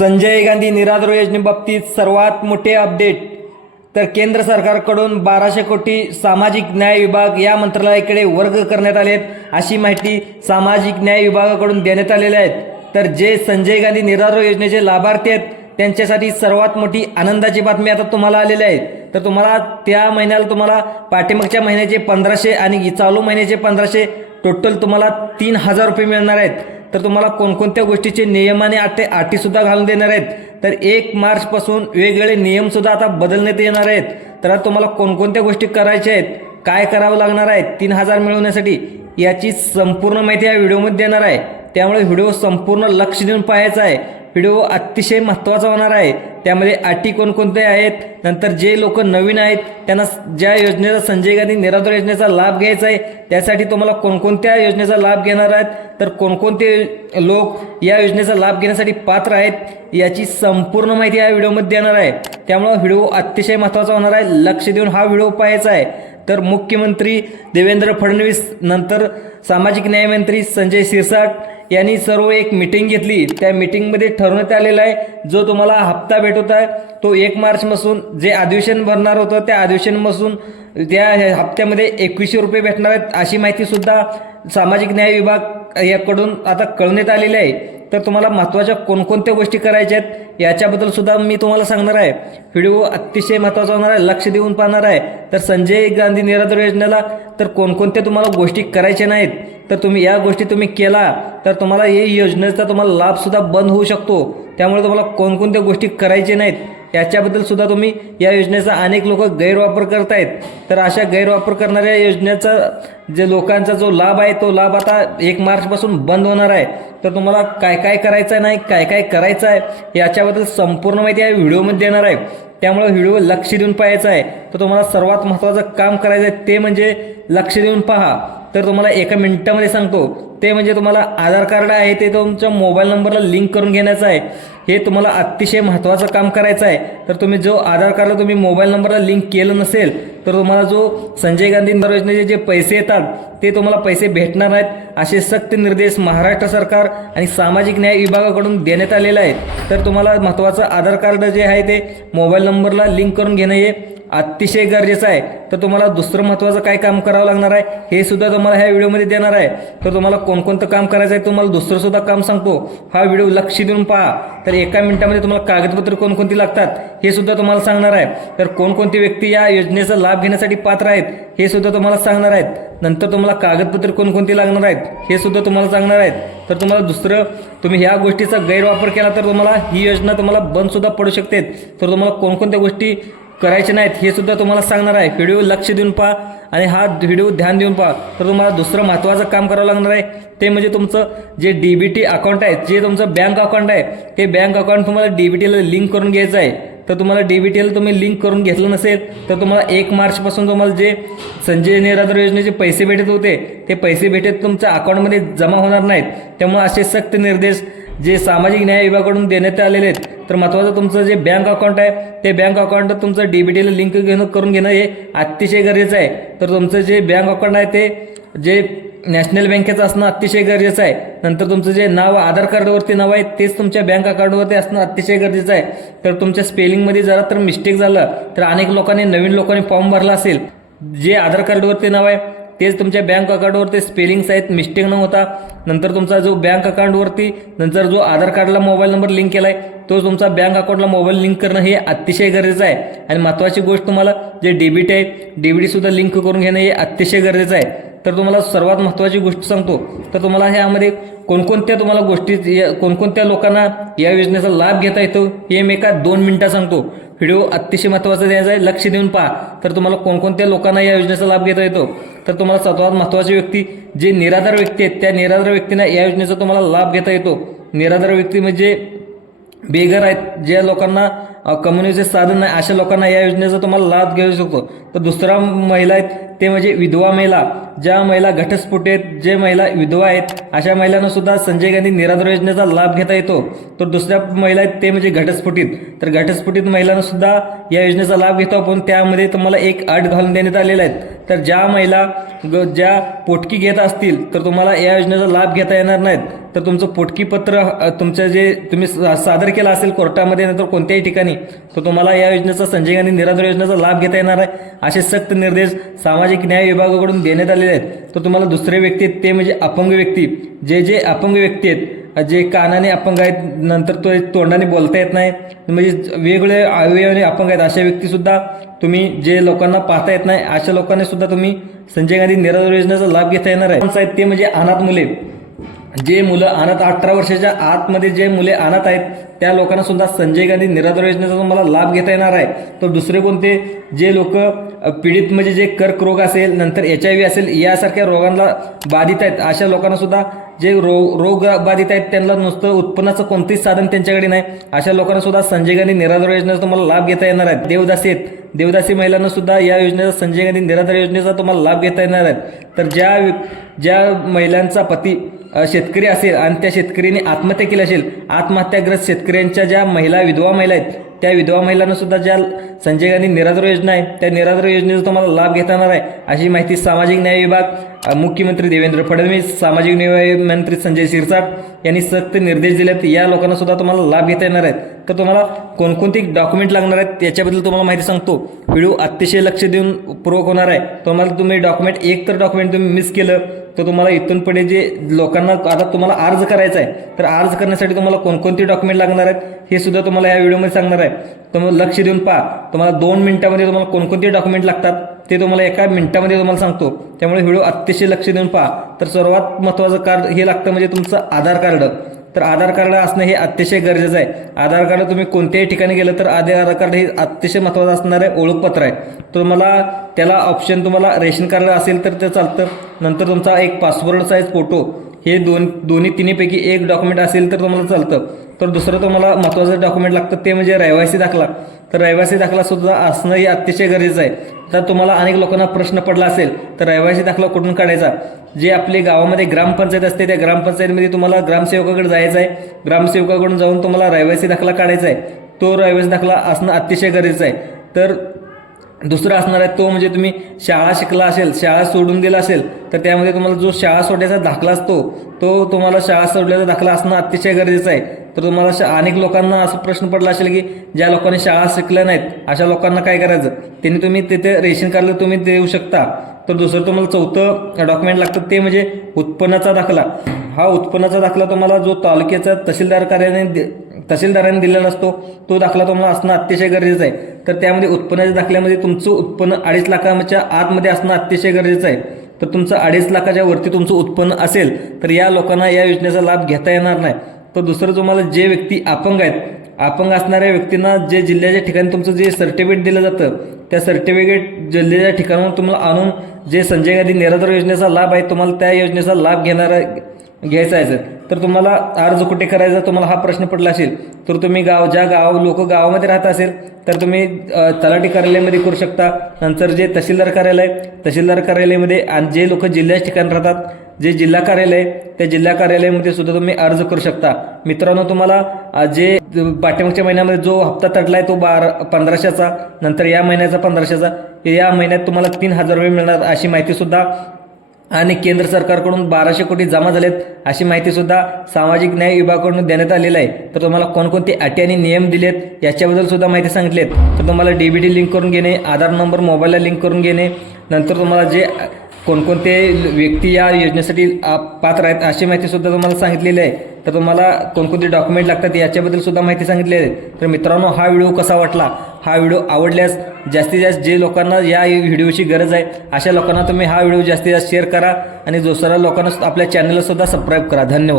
संजय गांधी निराधार योजनेबाबतीत सर्वात मोठे अपडेट. तर केंद्र सरकारकडून बाराशे कोटी सामाजिक न्याय विभाग या मंत्रालयाकडे वर्ग करण्यात आले आहेत. अशी माहिती सामाजिक न्याय विभागाकडून देण्यात आलेल्या आहेत तर जे संजय गांधी निराधार योजनेचे लाभार्थी आहेत त्यांच्यासाठी सर्वात मोठी आनंदाची बातमी आता तुम्हाला आलेली आहे. तर तुम्हाला त्या महिन्याला तुम्हाला पाठीमागच्या महिन्याचे पंधराशे आणि चालू महिन्याचे पंधराशे टोटल तुम्हाला तीन हजार रुपये मिळणार आहेत. तर तुम्हाला कोणकोणत्या गोष्टीचे नियम आणि अटी अटीसुद्धा घालून देणार आहेत. तर एक मार्चपासून वेगवेगळे नियमसुद्धा आता बदलण्यात येणार आहेत. तर आता तुम्हाला कोणकोणत्या गोष्टी करायच्या आहेत काय करावं लागणार आहे तीन हजार मिळवण्यासाठी याची संपूर्ण माहिती या व्हिडिओमध्ये देणार आहे. त्यामुळे व्हिडिओ संपूर्ण लक्ष देऊन पाहायचा आहे. व्हिडिओ अतिशय महत्त्वाचा होणार आहे. त्यामध्ये अटी कोणकोणते आहेत? नंतर जे लोक नवीन आहेत त्यांना ज्या योजनेचा संजय गांधी निराधार योजनेचा लाभ घ्यायचा आहे त्यासाठी तुम्हाला कोणकोणत्या योजनेचा लाभ घेणार आहेत? तर कोणकोणते लोक या योजनेचा लाभ घेण्यासाठी पात्र आहेत याची संपूर्ण माहिती या व्हिडिओमध्ये देणार आहे. त्यामुळं व्हिडिओ अतिशय महत्त्वाचा होणार आहे. लक्ष देऊन हा व्हिडिओ पाहायचा आहे. तर मुख्यमंत्री देवेंद्र फडणवीस नंतर सामाजिक न्यायमंत्री संजय शिरसाट यांनी सर्व एक मिटिंग घेतली. त्या मिटिंगमध्ये ठरवण्यात आलेलं आहे जो तुम्हाला हप्ता भेटत आहे तो एक मार्चपासून जे अधिवेशन भरणार होतं त्या अधिवेशनपासून त्या हप्त्यामध्ये एकवीसशे रुपये भेटणार आहेत अशी माहितीसुद्धा सामाजिक न्याय विभाग याकडून आता कळवण्यात आलेली आहे. तर तुम्हाला महत्त्वाच्या कोणकोणत्या गोष्टी करायच्या आहेत याच्याबद्दल सुद्धा मी तुम्हाला सांगणार आहे. व्हिडिओ अतिशय महत्त्वाचा होणार आहे लक्ष देऊन पाहणार आहे. तर संजय गांधी निराधार योजनेला तर कोणकोणत्या तुम्हाला गोष्टी करायच्या नाहीत तर तुम्ही या गोष्टी तुम्ही केला तर तुम्हाला या योजनेचा तुम्हाला लाभसुद्धा बंद होऊ शकतो. त्यामुळे तुम्हाला कोणकोणत्या गोष्टी करायच्या नाहीत याच्याबद्दल सुद्धा तुम्ही या योजनेचा अनेक लोक गैरवापर करत आहेत तर अशा गैरवापर करणाऱ्या योजनेचा जे लोकांचा जो लाभ आहे तो लाभ आता एक मार्चपासून बंद होणार आहे. तर तुम्हाला काय काय करायचं नाही काय काय करायचं आहे याच्याबद्दल संपूर्ण माहिती या व्हिडिओमध्ये देणार आहे. त्यामुळे व्हिडिओ लक्ष देऊन पाहायचा आहे. तर तुम्हाला सर्वात महत्त्वाचं काम करायचं आहे ते म्हणजे लक्ष देऊन पहा. तर तुम्हाला एका मिनिटामध्ये सांगतो. ते म्हणजे तुम्हाला आधार कार्ड आहे ते तुमच्या मोबाईल नंबरला लिंक करून घेण्याचं आहे. हे तुम्हाला अतिशय महत्त्वाचं काम करायचं आहे. तर तुम्ही जो आधार कार्डला तुम्ही मोबाईल नंबरला लिंक केलं नसेल तर तुम्हाला जो संजय गांधी नगर योजनेचे जे पैसे येतात ते तुम्हाला पैसे भेटणार नाहीत असे सक्त निर्देश महाराष्ट्र सरकार आणि सामाजिक न्याय विभागाकडून देण्यात आलेले आहेत. तर तुम्हाला महत्त्वाचं आधार कार्ड जे आहे ते मोबाईल नंबरला लिंक करून घेणं हे अतिशय गरजेचं आहे. तर तुम्हाला दुसरं महत्त्वाचं काय काम करावं लागणार आहे? हे सुद्धा तुम्हाला ह्या व्हिडिओमध्ये देणार आहे. तर तुम्हाला कोणकोणतं काम करायचं आहे तुम्हाला दुसरं सुद्धा काम सांगतो. हा व्हिडिओ लक्ष देऊन पहा. तर एका मिनिटामध्ये तुम्हाला कागदपत्र कोणकोणती लागतात हे सुद्धा तुम्हाला सांगणार आहे. तर कोणकोणती व्यक्ती या योजनेचा लाभ घेण्यासाठी पात्र आहेत हे सुद्धा तुम्हाला सांगणार आहेत. नंतर तुम्हाला कागदपत्र कोणकोणती लागणार आहेत हे सुद्धा तुम्हाला सांगणार आहेत. तर तुम्हाला दुसरं तुम्ही ह्या गोष्टीचा गैरवापर केला तर तुम्हाला ही योजना तुम्हाला बंद सुद्धा पडू शकते. तर तुम्हाला कोणकोणत्या गोष्टी करायचे नाहीत हे सुद्धा तुम्हाला सांगणार आहे. व्हिडिओ लक्ष देऊन पहा आणि हा व्हिडिओ ध्यान देऊन पहा. तर तुम्हाला दुसरं महत्त्वाचं काम करावं लागणार आहे ते म्हणजे तुमचं जे डी बी टी अकाउंट आहे जे तुमचं बँक अकाउंट आहे ते बँक अकाउंट तुम्हाला डी बी टीला लिंक करून घ्यायचं आहे. तर तुम्हाला डी बी टीला तुम्ही लिंक करून घेतलं नसेल तर तुम्हाला एक मार्चपासून तुम्हाला जे संजय निराधार योजनेचे पैसे भेटत होते ते पैसे भेटत तुमच्या अकाउंटमध्ये जमा होणार नाहीत. त्यामुळे असे सक्त निर्देश जे सामाजिक न्याय विभागाकडून देण्यात आलेले आहेत तर महत्त्वाचं तुमचं जे बँक अकाउंट आहे ते बँक अकाउंट तुमचं डी बी लिंक घेणं करून घेणं हे अतिशय गरजेचं आहे. तर तुमचं जे बँक अकाउंट आहे ते जे नॅशनल बँकेचं असणं अतिशय गरजेचं आहे. नंतर तुमचं जे नाव आधार कार्डवरती नाव आहे तेच तुमच्या बँक अकाउंटवरती असणं अतिशय गरजेचं आहे. तर तुमच्या स्पेलिंगमध्ये जरा तर मिस्टेक झालं तर अनेक लोकांनी नवीन लोकांनी फॉर्म भरला असेल. जे आधार कार्डवरती नाव आहे तेच तुमच्या बँक अकाउंटवरती स्पेलिंग्स आहेत मिस्टेक न होता नंतर तुमचा जो बँक अकाउंटवरती नंतर जो आधार कार्डला मोबाईल नंबर लिंक केला आहे तो तुमचा बँक अकाउंटला मोबाईल लिंक करणं हे अतिशय गरजेचं आहे. आणि महत्त्वाची गोष्ट तुम्हाला जे डेबिट आहे डेबिटसुद्धा लिंक करून घेणं हे अतिशय गरजेचं आहे. तर तुम्हाला सर्वात महत्त्वाची गोष्ट सांगतो तर तुम्हाला ह्यामध्ये कोणकोणत्या तुम्हाला गोष्टी या- कोणकोणत्या लोकांना या योजनेचा लाभ घेता येतो हे मी एका दोन मिनिटात सांगतो. व्हिडिओ अतिशय महत्त्वाचा द्यायचा आहे. लक्ष देऊन पहा. तर तुम्हाला कोणकोणत्या लोकांना या योजनेचा लाभ घेता येतो? तर तुम्हाला सर्वात महत्त्वाची व्यक्ती जे निराधार व्यक्ती आहेत त्या निराधार व्यक्तींना या योजनेचा तुम्हाला लाभ घेता येतो. निराधार व्यक्ती म्हणजे बेघर आहेत. ज्या लोकांना कम्युनिचे साधन नाही अशा लोकांना या योजनेचा तुम्हाला लाभ घेऊ शकतो. तर दुसरा महिला आहेत ते म्हणजे विधवा महिला. ज्या महिला घटस्फोट आहेत जे महिला विधवा आहेत अशा महिलांना सुद्धा संजय गांधी निराधार योजनेचा लाभ घेता येतो. तर दुसऱ्या महिला आहेत ते म्हणजे घटस्फोटित. तर घटस्फुटीत महिलांना सुद्धा या योजनेचा लाभ घेतो. पण त्यामध्ये तुम्हाला एक अट घालून देण्यात आलेला आहे. तर ज्या महिला ग ज्या पोटकी घेत असतील तर तुम्हाला या योजनेचा लाभ घेता येणार नाहीत. तर तुमचं पोटकी पत्र तुमचं जे तुम्ही सादर केलं असेल कोर्टामध्ये नंतर कोणत्याही ठिकाणी तर तुम्हाला या योजनेचा संजय गांधी निराधार योजनेचा लाभ घेता येणार आहे. असे सक्त निर्देश सामाजिक न्याय विभागाकडून देण्यात आलेले आहेत. तर तुम्हाला दुसरे व्यक्ती आहेत ते म्हणजे अपंग व्यक्ती. जे जे अपंग व्यक्ती आहेत जे कानाने अपंग आहेत नंतर तो तोंडाने बोलता येत नाही. म्हणजे वेगवेगळे अवयवाने अपंग आहेत अशा व्यक्तीसुद्धा तुम्ही जे लोकांना पाहता येत नाही अशा लोकांनी सुद्धा तुम्ही संजय गांधी निराधार योजनेचा लाभ घेता येणार आहे. ते म्हणजे अनाथ मुले. जे मुलं अनाथ अठरा वर्षाच्या आतमध्ये जे मुले अनाथ आहेत त्या लोकांना सुद्धा संजय गांधी निराधार योजनेचा तुम्हाला लाभ घेता येणार आहे. तर दुसरे कोणते? जे लोक पीडित म्हणजे जे कर्करोग असेल नंतर एच आय व्ही असेल यासारख्या रोगांना बाधित आहेत. अशा लोकांना सुद्धा जे रो रोग बाधित आहेत त्यांना नुसतं उत्पन्नाचं कोणतेच साधन त्यांच्याकडे नाही. अशा लोकांना सुद्धा संजय गांधी निराधार योजनेचा तुम्हाला लाभ घेता येणार आहे. देवदासी आहेत. देवदासी महिलांना सुद्धा या योजनेचा संजय गांधी निराधार योजनेचा तुम्हाला लाभ घेता येणार आहे. तर ज्या ज्या महिलांचा पती शेतकरी असेल आणि त्या शेतकरीने आत्महत्या केली असेल आत्महत्याग्रस्त शेतकऱ्यांच्या ज्या महिला विधवा महिला आहेत त्या विधवा महिलांना सुद्धा ज्या संजय गांधी निराधार योजना आहे त्या निराधार योजनेचा तुम्हाला लाभ घेता येणार आहे अशी माहिती सामाजिक न्याय विभाग मुख्यमंत्री देवेंद्र फडणवीस सामाजिक न्याय मंत्री संजय शिरसाट यांनी सक्त निर्देश दिले आहेत या लोकांना सुद्धा तुम्हाला लाभ घेता येणार आहेत. तर तुम्हाला कोणकोणती डॉक्युमेंट लागणार आहेत याच्याबद्दल तुम्हाला माहिती सांगतो. व्हिडिओ अतिशय लक्ष देऊन पूर्वक होणार आहे. तुम्हाला तुम्ही डॉक्युमेंट एक तर डॉक्युमेंट तुम्ही मिस केलं तर तुम्हाला इथून पुढे जे लोकांना आता तुम्हाला अर्ज करायचा आहे तर अर्ज करण्यासाठी तुम्हाला कोणकोणती डॉक्युमेंट लागणार आहेत हे सुद्धा तुम्हाला या व्हिडिओमध्ये सांगणार आहे. तुम्हाला लक्ष देऊन पहा. तुम्हाला दोन मिनिटामध्ये तुम्हाला कोणकोणते डॉक्युमेंट लागतात ते तुम्हाला एका मिनिटामध्ये तुम्हाला सांगतो. त्यामुळे व्हिडिओ अतिशय लक्ष देऊन पहा. तर सर्वात महत्त्वाचं कार्ड हे लागतं म्हणजे तुमचं आधार कार्ड. तर आधार कार्ड असणं हे अतिशय गरजेचं आहे. आधार कार्ड तुम्ही कोणत्याही ठिकाणी गेलं तर आधार कार्ड हे अतिशय महत्त्वाचं असणार आहे ओळखपत्र आहे. तुम्हाला त्याला ऑप्शन तुम्हाला रेशन कार्ड असेल तर ते चालतं. नंतर तुमचा एक पासपोर्ट साईज फोटो हे दोन दोन्ही तिन्हीपैकी एक डॉक्युमेंट असेल तर तुम्हाला चालतं. तर दुसरं तुम्हाला महत्त्वाचं डॉक्युमेंट लागतं ते म्हणजे रहिवासी दाखला. तर रहिवासी दाखलासुद्धा असणंही असणं हे अतिशय गरजेचं आहे. तर तुम्हाला अनेक लोकांना प्रश्न पडला असेल तर रहिवासी दाखला कुठून काढायचा? जे आपले गावामध्ये ग्रामपंचायत असते त्या ग्रामपंचायतीमध्ये तुम्हाला ग्रामसेवकाकडे जायचं आहे. ग्रामसेवकाकडून जाऊन तुम्हाला रहिवासी दाखला काढायचा आहे. तो रहिवासी दाखला असणं अतिशय गरजेचं आहे. तर दुसरं असणार आहे तो म्हणजे तुम्ही शाळा शिकला असेल शाळा सोडून दिला असेल तर त्यामध्ये तुम्हाला जो शाळा सोडण्याचा दाखला असतो तो तुम्हाला शाळा सोडल्याचा दाखला असणं अतिशय गरजेचं आहे. तर तुम्हाला शा अनेक लोकांना असा प्रश्न पडला असेल की ज्या लोकांनी शाळा शिकल्या नाहीत अशा लोकांना काय करायचं? त्यांनी तुम्ही तिथे रेशन कार्ड तुम्ही देऊ शकता. तर दुसरं तुम्हाला चौथं डॉक्युमेंट लागतं ते म्हणजे उत्पन्नाचा दाखला. हा उत्पन्नाचा दाखला तुम्हाला जो तालुक्याचा तहसीलदार कार्याने दि- तहसीलदाराने दिलेला असतो तो दाखला तुम्हाला असणं अतिशय गरजेचं आहे. तर त्यामध्ये उत्पन्नाच्या दाखल्यामध्ये तुमचं उत्पन्न अडीच लाखाच्या आतमध्ये असणं अतिशय गरजेचं आहे. तर तुमचं अडीच लाखाच्या वरती तुमचं उत्पन्न असेल तर या लोकांना या योजनेचा लाभ घेता येणार नाही. तर दुसरं तुम्हाला जे व्यक्ती अपंग आहेत अपंग असणाऱ्या व्यक्तींना जे जिल्ह्याच्या ठिकाणी तुमचं जे सर्टिफिकेट दिलं जातं त्या सर्टिफिकेट जिल्ह्याच्या ठिकाणाहून तुम्हाला आणून जे संजय गांधी निराधार योजनेचा लाभ आहे तुम्हाला त्या योजनेचा लाभ घेणारा घ्यायचा आहे सर. तर तुम्हाला अर्ज कुठे करायचा तुम्हाला हा प्रश्न पडला असेल तर तुम्ही गाव ज्या गाव लोक गावामध्ये राहत असेल तर तुम्ही तलाठी कार्यालयामध्ये करू शकता. नंतर जे तहसीलदार कार्यालय तहसीलदार कार्यालयामध्ये आणि जे लोक जिल्ह्याच्या ठिकाणी राहतात जे जिल्हा कार्यालय त्या जिल्हा कार्यालयामध्ये सुद्धा तुम्ही अर्ज करू शकता. मित्रांनो तुम्हाला जे पाठीमागच्या महिन्यामध्ये जो हप्ता तडलाय तो बारा पंधराशेचा नंतर या महिन्याचा पंधराशेचा या महिन्यात तुम्हाला तीन हजार रुपये मिळणार अशी माहितीसुद्धा आणि केंद्र सरकारकडून बाराशे कोटी जमा झालेत अशी माहिती सुद्धा सामाजिक न्याय विभागाकडून देण्यात आलेलं आहे. तर तुम्हाला कोणकोणते अटी आणि नियम दिलेत याच्याबद्दल सुद्धा माहिती सांगितलीत. तर तुम्हाला डी बी डी लिंक करून घेणे आधार नंबर मोबाईलला लिंक करून घेणे नंतर तुम्हाला जे कोणकोणते व्यक्ती या योजनेसाठी पात्र आहेत अशी माहितीसुद्धा तुम्हाला सांगितलेली आहे. तर तुम्हाला कोणकोणते डॉक्युमेंट लागतात याच्याबद्दल सुद्धा माहिती सांगितली आहे. तर मित्रांनो हा व्हिडिओ कसा वाटला? हा व्हिडिओ आवडल्यास जास्तीत जास्त जे लोकांना या व्हिडिओची गरज आहे अशा लोकांना तुम्ही हा व्हिडिओ जास्तीत जास्त शेअर करा आणि दुसऱ्या लोकांना आपल्या चॅनलला सुद्धा सबस्क्राईब करा. धन्यवाद.